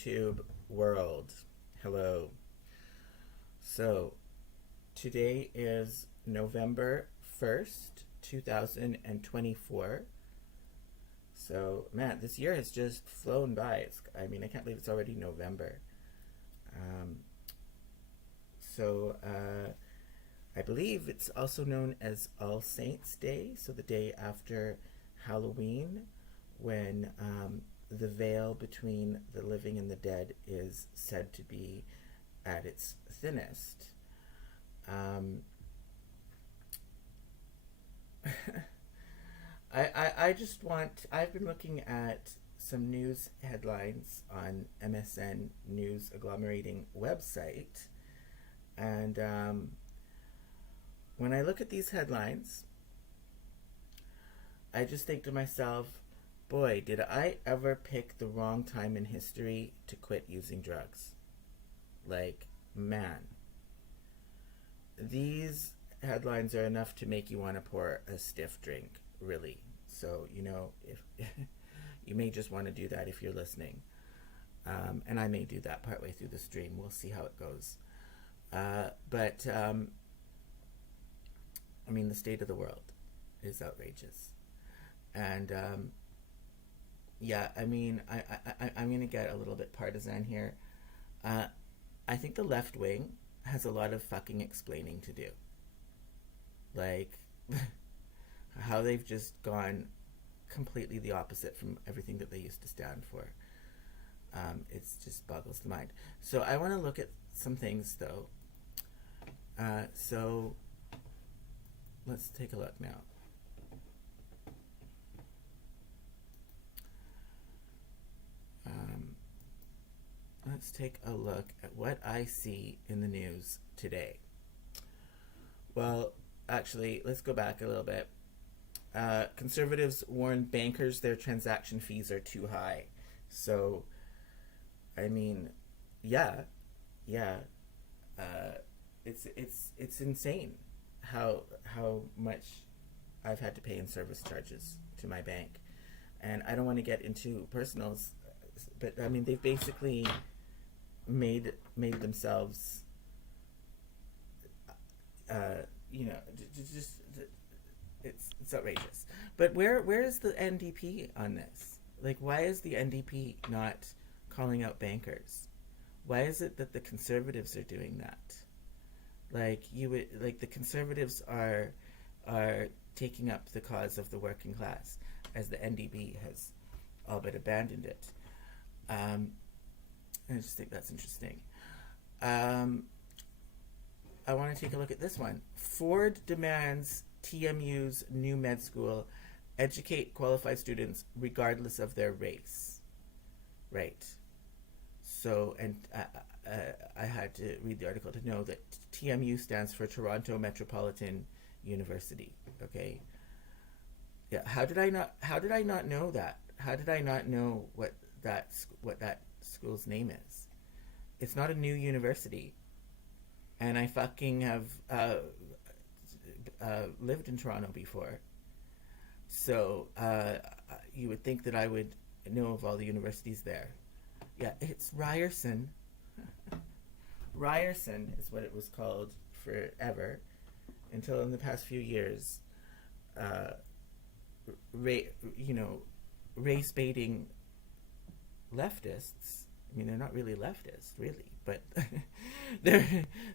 YouTube world. Hello. So, today is November 1st, 2024. So, man, this year has just flown by. I can't believe it's already November. Um, so, I believe it's also known as All Saints' Day, so the day after Halloween, when the veil between the living and the dead is said to be at its thinnest. Um, I've been looking at some news headlines on MSN News agglomerating website, and when I look at these headlines, I just think to myself, boy, did I ever pick the wrong time in history to quit using drugs. Like, man. These headlines are enough to make you want to pour a stiff drink, really. So, if you may just want to do that if you're listening. And I may do that partway through the stream. We'll see how it goes. But the state of the world is outrageous. And I'm going to get a little bit partisan here. I think the left wing has a lot of fucking explaining to do. Like, how they've just gone completely the opposite from everything that they used to stand for. It just boggles the mind. So I want to look at some things, though. So let's take a look now. Let's take a look at what I see in the news today. Well, actually, let's go back a little bit. Conservatives warn bankers their transaction fees are too high. So, yeah. It's insane how much I've had to pay in service charges to my bank, and I don't want to get into personals, but they've basically made themselves, just it's outrageous. But where is the NDP on this? Like, why is the NDP not calling out bankers? Why is it that the Conservatives are doing that? The Conservatives are taking up the cause of the working class, as the NDP has all but abandoned it. I just think that's interesting. I want to take a look at this one. Ford demands TMU's new med school educate qualified students regardless of their race. Right. So, and I had to read the article to know that TMU stands for Toronto Metropolitan University. Okay. Yeah. How did I not know that? How did I not know what that school's name is? It's not a new university, and I fucking have lived in Toronto before. So you would think that I would know of all the universities there. Yeah, it's Ryerson. Ryerson is what it was called forever, until in the past few years, race baiting leftists. They're not really leftists, really, but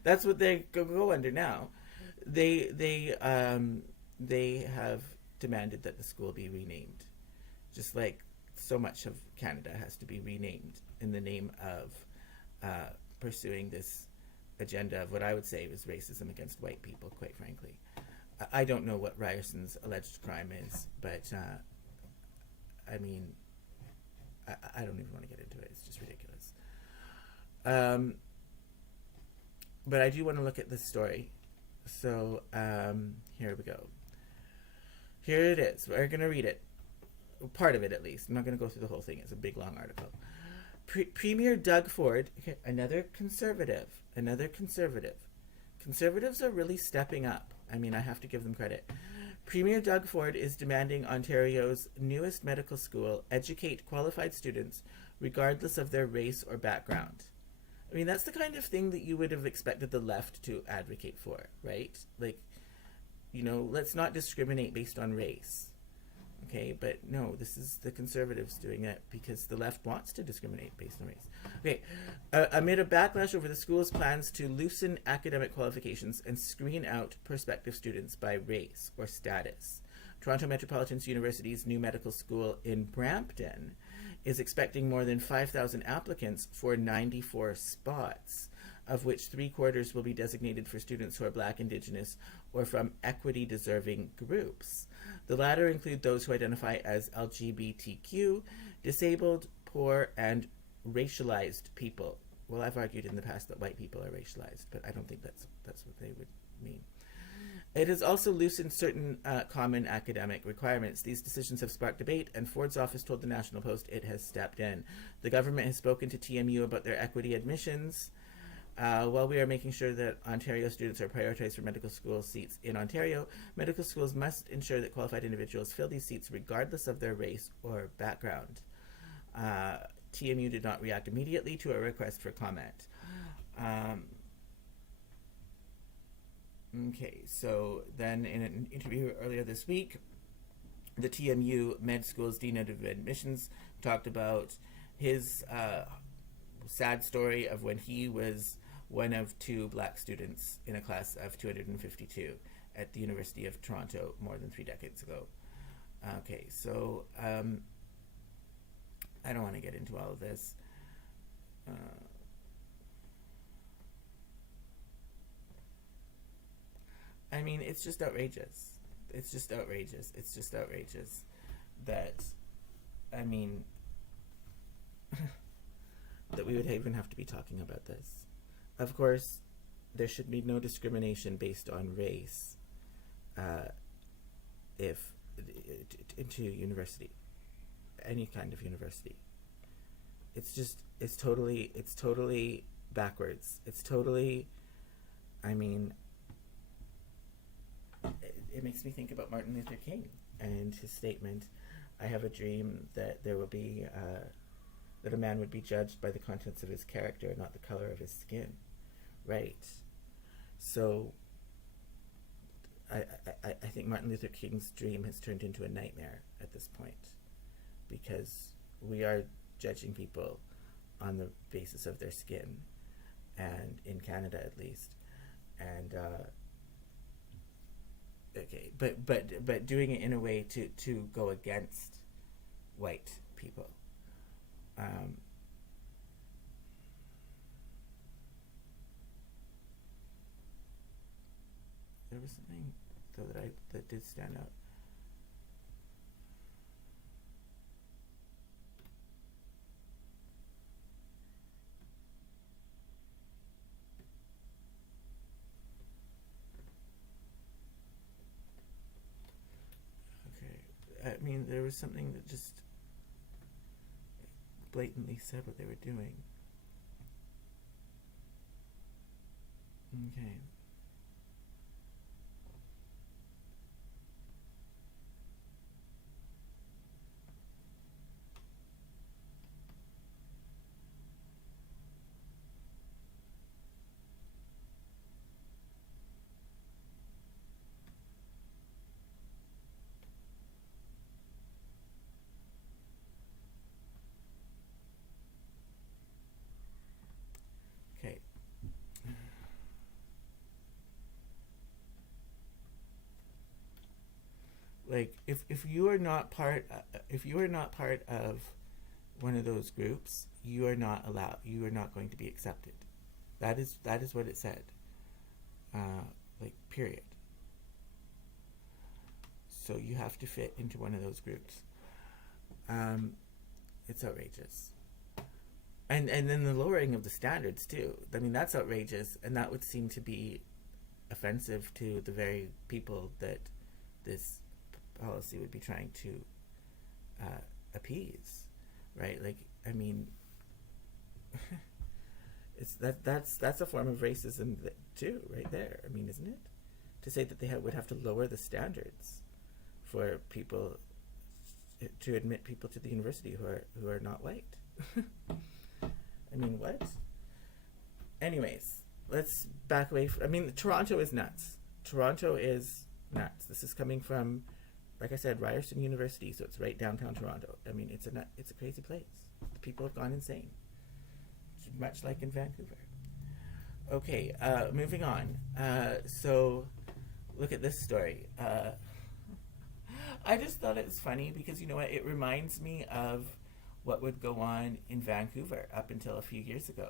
that's what they go under now. They have demanded that the school be renamed, just like so much of Canada has to be renamed in the name of pursuing this agenda of what I would say was racism against white people, quite frankly. I don't know what Ryerson's alleged crime is, but I don't even want to get into it. It's just ridiculous. But I do want to look at this story. So here we go. Here it is. We're going to read it. Part of it, at least. I'm not going to go through the whole thing. It's a big, long article. Premier Doug Ford, another conservative. Conservatives are really stepping up. I have to give them credit. Premier Doug Ford is demanding Ontario's newest medical school educate qualified students regardless of their race or background. I mean, that's the kind of thing that you would have expected the left to advocate for, right? Like, let's not discriminate based on race. Okay, but no, this is the conservatives doing it because the left wants to discriminate based on race. Okay, amid a backlash over the school's plans to loosen academic qualifications and screen out prospective students by race or status, Toronto Metropolitan University's new medical school in Brampton is expecting more than 5,000 applicants for 94 spots, of which 3/4 will be designated for students who are Black, Indigenous, or from equity-deserving groups. The latter include those who identify as LGBTQ, disabled, poor, and racialized people. Well, I've argued in the past that white people are racialized, but I don't think that's what they would mean. It has also loosened certain common academic requirements. These decisions have sparked debate, and Ford's office told the National Post it has stepped in. The government has spoken to TMU about their equity admissions. While we are making sure that Ontario students are prioritized for medical school seats in Ontario, medical schools must ensure that qualified individuals fill these seats regardless of their race or background. TMU did not react immediately to a request for comment. Okay, so then in an interview earlier this week, the TMU Med School's Dean of Admissions talked about his sad story of when he was one of 2 Black students in a class of 252 at the University of Toronto more than 3 decades ago. Okay, so I don't want to get into all of this. I mean, it's just outrageous. It's just outrageous. It's just outrageous that, I mean, that we would even have to be talking about this. Of course, there should be no discrimination based on race if into university, any kind of university. It's totally backwards. It's totally, I mean, it makes me think about Martin Luther King and his statement, I have a dream that there will be, that a man would be judged by the contents of his character, not the color of his skin. Right. So, I think Martin Luther King's dream has turned into a nightmare at this point, because we are judging people on the basis of their skin, and in Canada at least, and okay, but doing it in a way to go against white people. There was something though that did stand out. Okay, I mean, there was something that just blatantly said what they were doing. Okay. Okay. Like, if you are not part of one of those groups, you are not allowed. You are not going to be accepted. That is what it said. Like, period. So you have to fit into one of those groups. It's outrageous. And then the lowering of the standards too. I mean, that's outrageous, and that would seem to be offensive to the very people that this policy would be trying to appease, right? Like, I mean, that's a form of racism too, right there. I mean, isn't it? To say that they would have to lower the standards for people to admit people to the university who are not white. I mean, what? Anyways, let's back away. I mean, Toronto is nuts. Toronto is nuts. This is coming from, like I said, Ryerson University, so it's right downtown Toronto. I mean, it's a crazy place. The people have gone insane, much like in Vancouver. Okay, moving on. So, look at this story. I just thought it was funny because, you know what, it reminds me of what would go on in Vancouver up until a few years ago.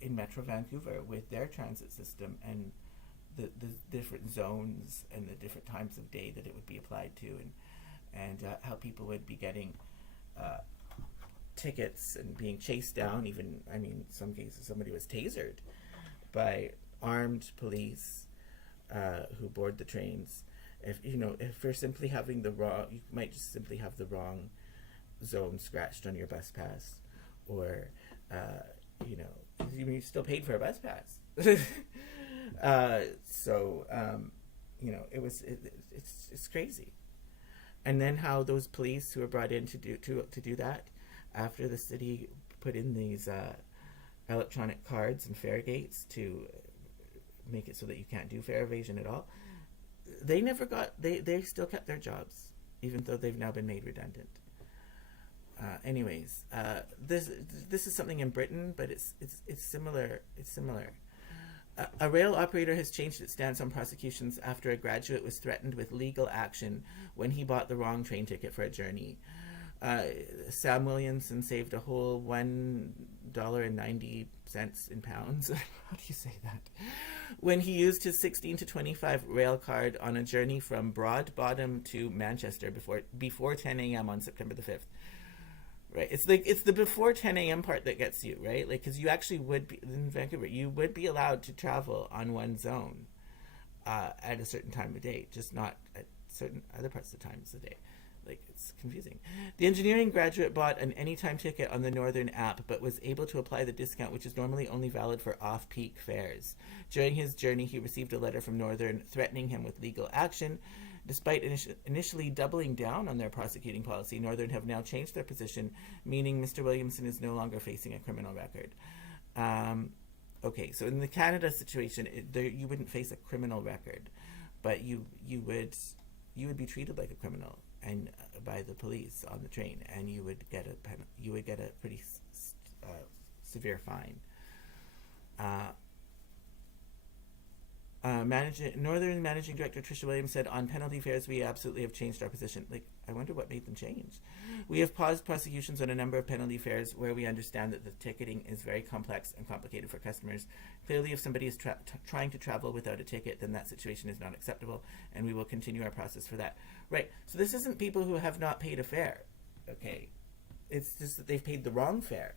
In Metro Vancouver with their transit system and the different zones and the different times of day that it would be applied to, and how people would be getting tickets and being chased down. Even, I mean, in some cases somebody was tasered by armed police who board the trains. If you're simply having the wrong, you might just simply have the wrong zone scratched on your bus pass, or you still paid for a bus pass. It's crazy. And then how those police who were brought in to do that, after the city put in these electronic cards and fare gates to make it so that you can't do fare evasion at all, they still kept their jobs, even though they've now been made redundant. This is something in Britain, but it's similar. It's similar. A rail operator has changed its stance on prosecutions after a graduate was threatened with legal action when he bought the wrong train ticket for a journey. Sam Williamson saved a whole $1.90 in pounds. How do you say that? When he used his 16 to 25 rail card on a journey from Broadbottom to Manchester before 10 a.m. on September the 5th. Right, it's the before 10 a.m. part that gets you, right? Like, because you actually would be in Vancouver, you would be allowed to travel on one zone at a certain time of day, just not at certain other parts of the times of the day. Like, it's confusing. The engineering graduate bought an anytime ticket on the Northern app, but was able to apply the discount, which is normally only valid for off-peak fares. During his journey, he received a letter from Northern threatening him with legal action. Despite initially doubling down on their prosecuting policy, Northern have now changed their position, meaning Mr. Williamson is no longer facing a criminal record. Okay, so in the Canada situation, you wouldn't face a criminal record, but you would be treated like a criminal and by the police on the train, and you would get a pretty severe fine. Northern Managing Director Tricia Williams said, on penalty fares, we absolutely have changed our position. Like, I wonder what made them change. We have paused prosecutions on a number of penalty fares where we understand that the ticketing is very complex and complicated for customers. Clearly, if somebody is trying to travel without a ticket, then that situation is not acceptable, and we will continue our process for that. Right, so this isn't people who have not paid a fare, okay? It's just that they've paid the wrong fare.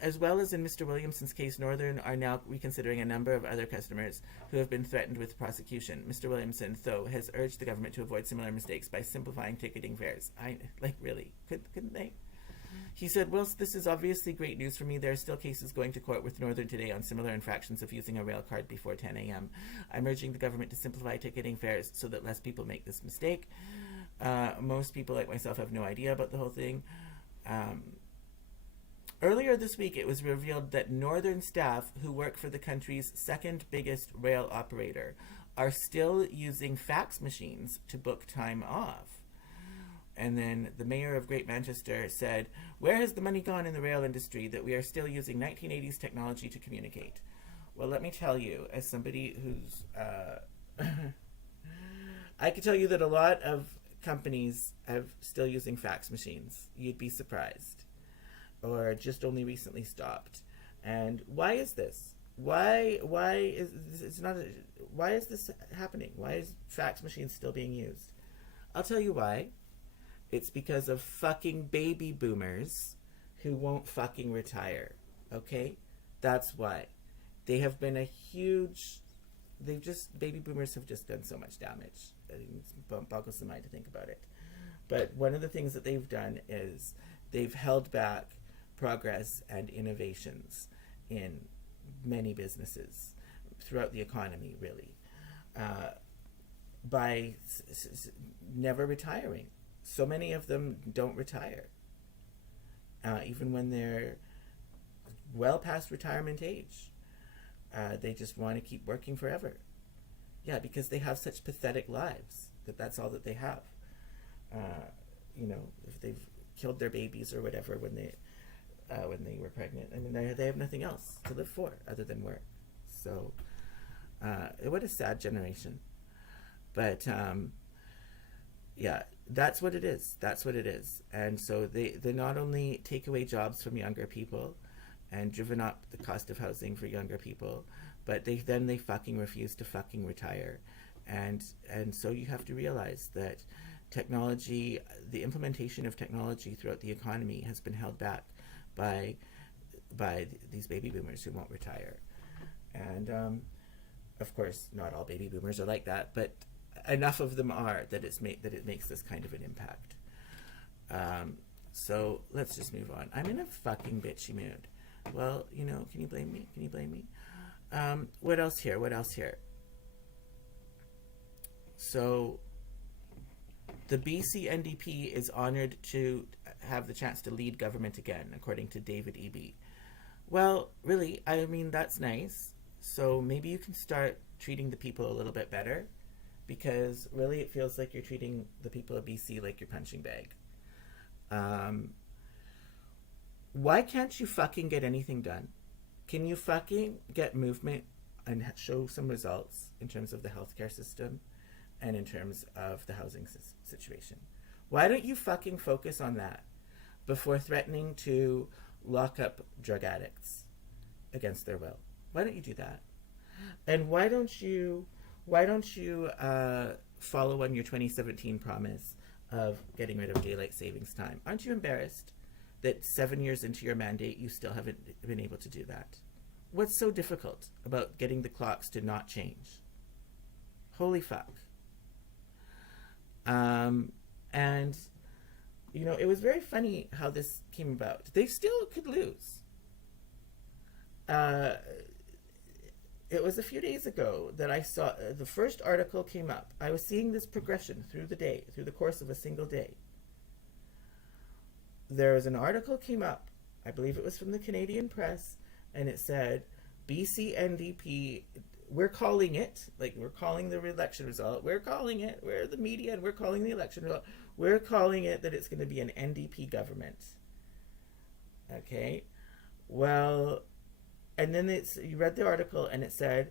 As well as in Mr. Williamson's case, Northern are now reconsidering a number of other customers who have been threatened with prosecution. Mr. Williamson, though, has urged the government to avoid similar mistakes by simplifying ticketing fares. Really? Couldn't they? He said, whilst this is obviously great news for me, there are still cases going to court with Northern today on similar infractions of using a rail card before 10 a.m. I'm urging the government to simplify ticketing fares so that less people make this mistake. Most people, like myself, have no idea about the whole thing. Earlier this week, it was revealed that Northern staff who work for the country's second biggest rail operator are still using fax machines to book time off. And then the mayor of Great Manchester said, where has the money gone in the rail industry that we are still using 1980s technology to communicate? Well, let me tell you, as somebody who's... I can tell you that a lot of companies are still using fax machines. You'd be surprised. Or just only recently stopped. And why is this? Why is this happening? Why is fax machines still being used? I'll tell you why. It's because of fucking baby boomers who won't fucking retire. Okay? That's why. They have been baby boomers have just done so much damage. It boggles the mind to think about it. But one of the things that they've done is they've held back progress and innovations in many businesses throughout the economy, really. by never retiring. So many of them don't retire, even when they're well past retirement age. They just want to keep working forever. Yeah, because they have such pathetic lives that's all that they have. If they've killed their babies or whatever when they were pregnant, I mean, they have nothing else to live for other than work. So, what a sad generation. But yeah, that's what it is. That's what it is. And so they not only take away jobs from younger people and driven up the cost of housing for younger people, but they fucking refuse to fucking retire. And so you have to realize that technology, the implementation of technology throughout the economy has been held back by these baby boomers who won't retire. And of course, not all baby boomers are like that, but enough of them are that it makes this kind of an impact. So let's just move on. I'm in a fucking bitchy mood. Well, can you blame me? Can you blame me? What else here? So the BC NDP is honoured to have the chance to lead government again, according to David Eby. Well, really, I mean, that's nice. So maybe you can start treating the people a little bit better, because really it feels like you're treating the people of BC like your punching bag. Why can't you fucking get anything done? Can you fucking get movement and show some results in terms of the healthcare system and in terms of the housing situation? Why don't you fucking focus on that before threatening to lock up drug addicts against their will? Why don't you do that? And why don't you follow on your 2017 promise of getting rid of daylight savings time? Aren't you embarrassed that 7 years into your mandate you still haven't been able to do that? What's so difficult about getting the clocks to not change? Holy fuck. And it was very funny how this came about. They still could lose. It was a few days ago that I saw the first article came up. I was seeing this progression through the course of a single day. There was an article came up, I believe it was from the Canadian Press, and it said, BC NDP, we're calling it, like we're calling the election result, we're calling it, we're the media and we're calling the election result, we're calling it that it's going to be an NDP government. Okay, well, and then you read the article and it said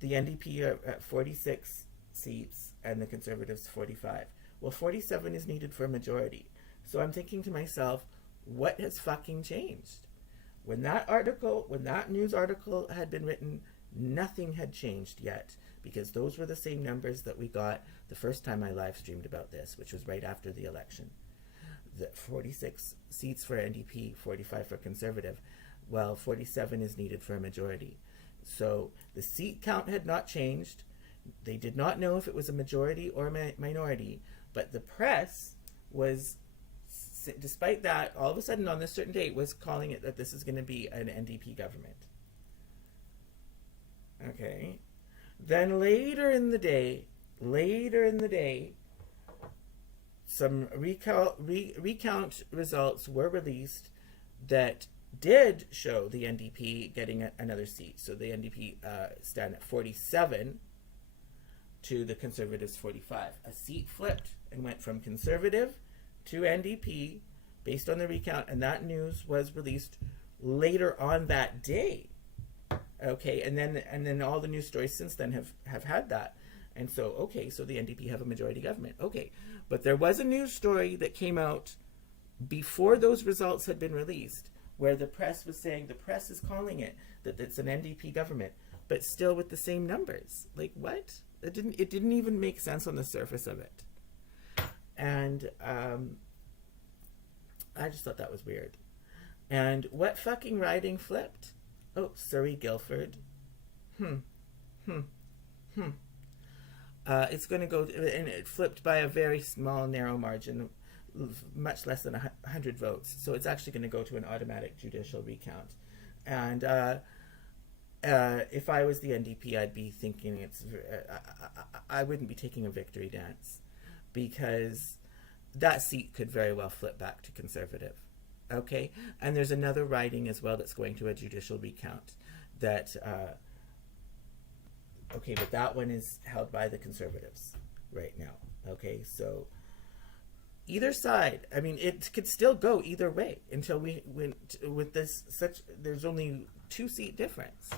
the NDP are at 46 seats and the Conservatives 45. Well, 47 is needed for a majority. So I'm thinking to myself, what has fucking changed? When that news article had been written, nothing had changed yet, because those were the same numbers that we got the first time I live streamed about this, which was right after the election. The 46 seats for NDP, 45 for Conservative. Well, 47 is needed for a majority. So the seat count had not changed. They did not know if it was a majority or a minority, but the press was, despite that, all of a sudden on this certain date was calling it that this is going to be an NDP government. Okay. Then later in the day, some recount results were released that did show the NDP getting another seat. So the NDP stand at 47 to the Conservatives 45. A seat flipped and went from Conservative to NDP based on the recount, and that news was released later on that day. Okay, and then all the news stories since then have had that. And so, okay, so the NDP have a majority government. Okay, but there was a news story that came out before those results had been released where the press was saying, the press is calling it, that it's an NDP government, but still with the same numbers. Like, what? It didn't even make sense on the surface of it. And I just thought that was weird. And what fucking riding flipped? Oh, Surrey Guildford. It's going to go, and it flipped by a very small, narrow margin, much less than 100 votes. So it's actually going to go to an automatic judicial recount. And If I was the NDP, I'd be thinking I wouldn't be taking a victory dance, because that seat could very well flip back to Conservative. Okay, and there's another riding as well that's going to a judicial recount. That okay, but that one is held by the Conservatives right now. Okay, so either side, I mean, it could still go either way until we went with this such. There's only 2 seat difference.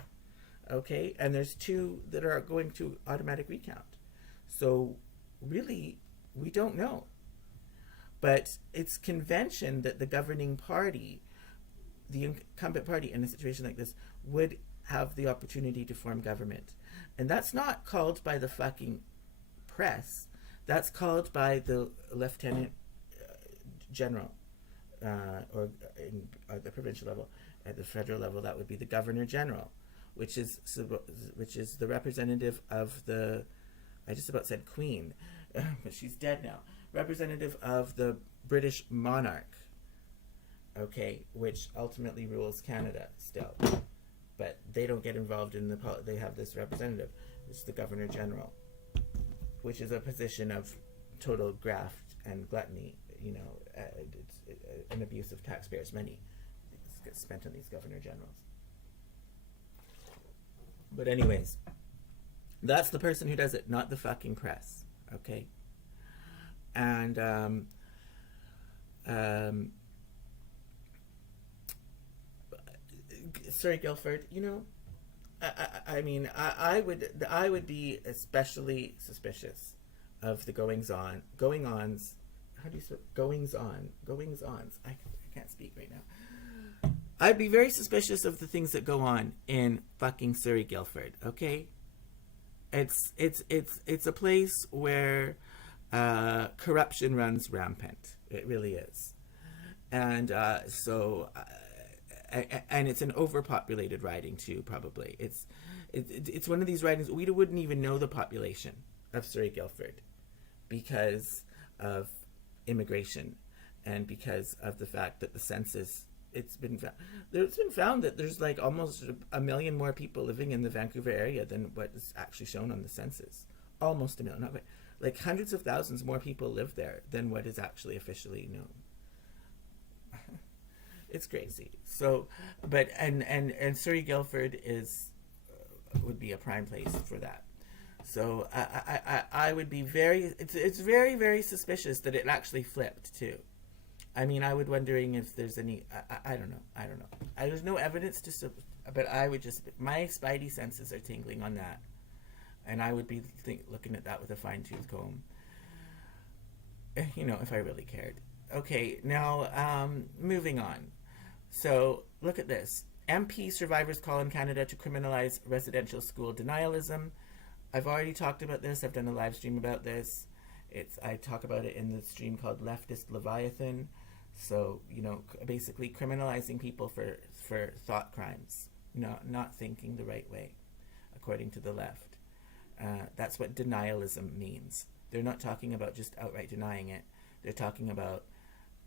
Okay, and there's 2 that are going to automatic recount. So really, we don't know. But it's convention that the governing party, the incumbent party in a situation like this, would have the opportunity to form government. And that's not called by the fucking press. That's called by the lieutenant general, or at the provincial level. At the federal level, that would be the governor general, which is the representative of the. I just about said queen, but she's dead now. Representative of the British monarch. Okay, which ultimately rules Canada still, but they don't get involved in the. They have this representative. It's the governor general, which is a position of total graft and gluttony. You know, it's an abuse of taxpayers' money. It gets spent on these governor generals. But anyways, that's the person who does it, not the fucking press. Okay, and Surrey Guildford, you know, I mean, I would be especially suspicious of the goings ons. How do you say goings ons? I can't speak right now. I'd be very suspicious of the things that go on in fucking Surrey Guildford. Okay, it's a place where corruption runs rampant. It really is, and and it's an overpopulated riding too. Probably it's one of these ridings we wouldn't even know the population of Surrey Guildford because of immigration and because of the fact that the census. It's been found that there's like almost 1 million more people living in the Vancouver area than what is actually shown on the census. Almost 1 million, not like hundreds of thousands more people live there than what is actually officially known. It's crazy. So, but and Surrey Guildford would be a prime place for that. So I would be it's very, very suspicious that it actually flipped too. I mean, I would wondering if there's any. I don't know. There's no evidence but I would just. My spidey senses are tingling on that, and I would be looking at that with a fine-tooth comb. You know, if I really cared. Okay, now moving on. So look at this. MP survivors call in Canada to criminalize residential school denialism. I've already talked about this. I've done a live stream about this. I talk about it in the stream called Leftist Leviathan. So, you know, basically criminalizing people for thought crimes, not thinking the right way, according to the left. That's what denialism means. They're not talking about just outright denying it. They're talking about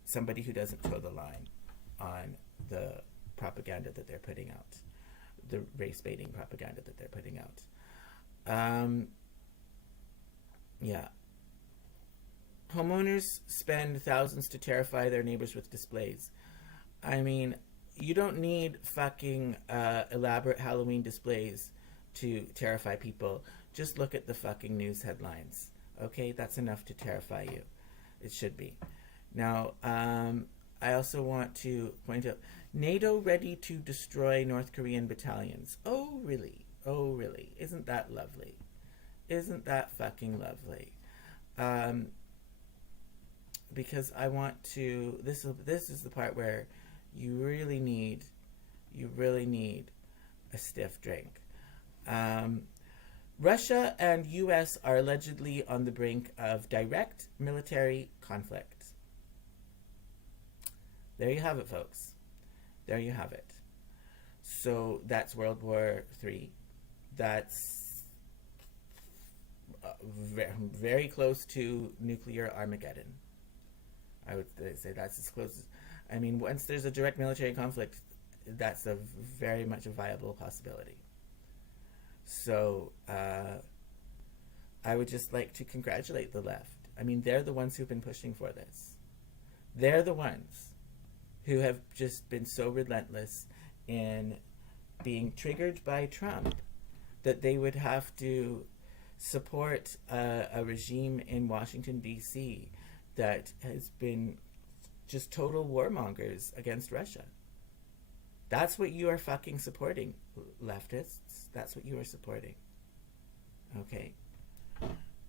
somebody who doesn't toe the line on the propaganda that they're putting out, the race-baiting propaganda that they're putting out. Yeah. Homeowners spend thousands to terrify their neighbors with displays. I mean, you don't need fucking elaborate Halloween displays to terrify people. Just look at the fucking news headlines. Okay, that's enough to terrify you. It should be. Now, I also want to point out, NATO ready to destroy North Korean battalions. Oh, really? Oh, really? Isn't that lovely? Isn't that fucking lovely? Because I want to. This is the part where you really need a stiff drink. Russia and U.S. are allegedly on the brink of direct military conflict. There you have it, folks. There you have it. So that's World War III. That's very close to nuclear Armageddon. I would say that's as close as. I mean, once there's a direct military conflict, that's very much a viable possibility. So I would just like to congratulate the left. I mean, they're the ones who've been pushing for this. They're the ones who have just been so relentless in being triggered by Trump that they would have to support a regime in Washington, D.C. that has been just total warmongers against Russia. That's what you are fucking supporting, leftists. That's what you are supporting. Okay?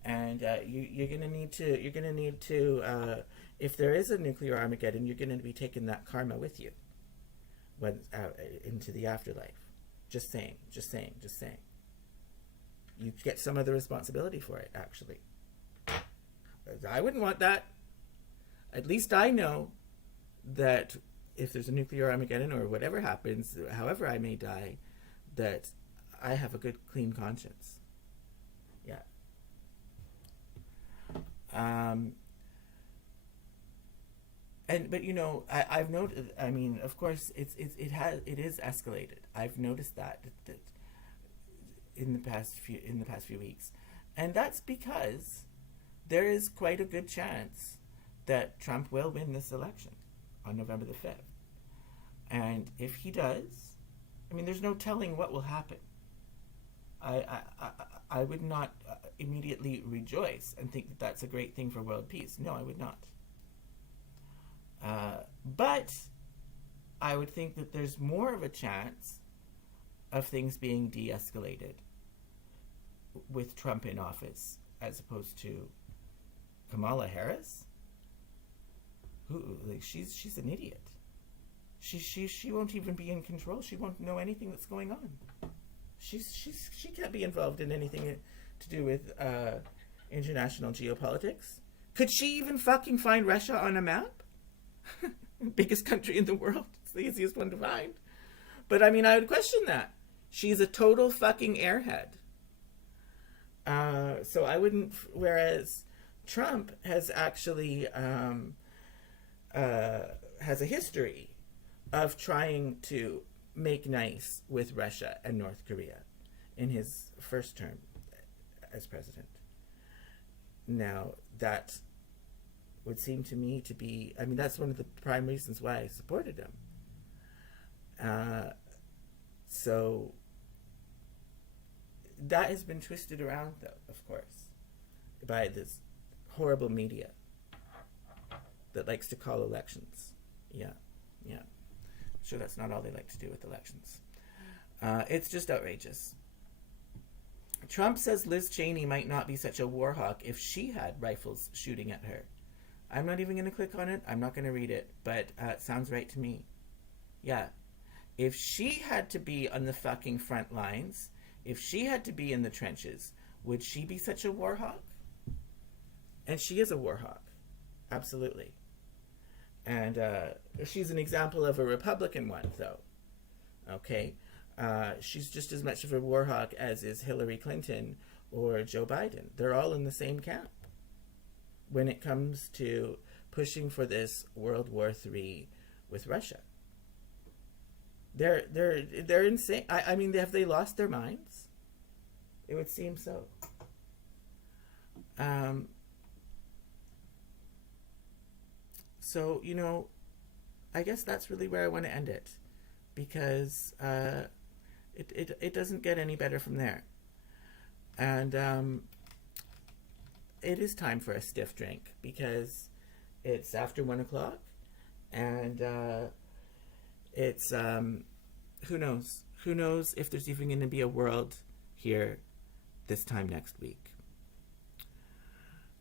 And you're gonna need to, if there is a nuclear Armageddon, you're gonna be taking that karma with you when into the afterlife. Just saying. You get some of the responsibility for it, actually. I wouldn't want that. At least I know that if there's a nuclear Armageddon or whatever happens, however I may die, that I have a good, clean conscience. Yeah. But I've noted. I mean, of course, it is escalated. I've noticed that in the past few weeks, and that's because there is quite a good chance that Trump will win this election on November the 5th. And if he does, I mean, there's no telling what will happen. I would not immediately rejoice and think that that's a great thing for world peace. No, I would not. But I would think that there's more of a chance of things being de-escalated with Trump in office as opposed to Kamala Harris, who she's an idiot. She won't even be in control. She won't know anything that's going on. She can't be involved in anything to do with international geopolitics. Could she even fucking find Russia on a map? Biggest country in the world. It's the easiest one to find. But I mean, I would question that. She's a total fucking airhead. So I wouldn't. Whereas Trump has actually has a history of trying to make nice with Russia and North Korea in his first term as president. Now, that would seem to me to be, I mean, that's one of the prime reasons why I supported him. So that has been twisted around, though, of course, by this horrible media that likes to call elections. Yeah. Sure, that's not all they like to do with elections. It's just outrageous. Trump says Liz Cheney might not be such a war hawk if she had rifles shooting at her. I'm not even going to click on it. I'm not going to read it, but it sounds right to me. Yeah. If she had to be on the fucking front lines, if she had to be in the trenches, would she be such a war hawk? And she is a war hawk. Absolutely. And she's an example of a Republican one, though. Okay? She's just as much of a war hawk as is Hillary Clinton or Joe Biden. They're all in the same camp when it comes to pushing for this World War III with Russia. They're insane. I mean, have they lost their minds? It would seem so. So, I guess that's really where I want to end it, because it doesn't get any better from there. And it is time for a stiff drink, because it's after 1 o'clock, and it's who knows if there's even going to be a world here this time next week.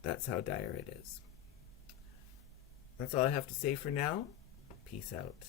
That's how dire it is. That's all I have to say for now. Peace out.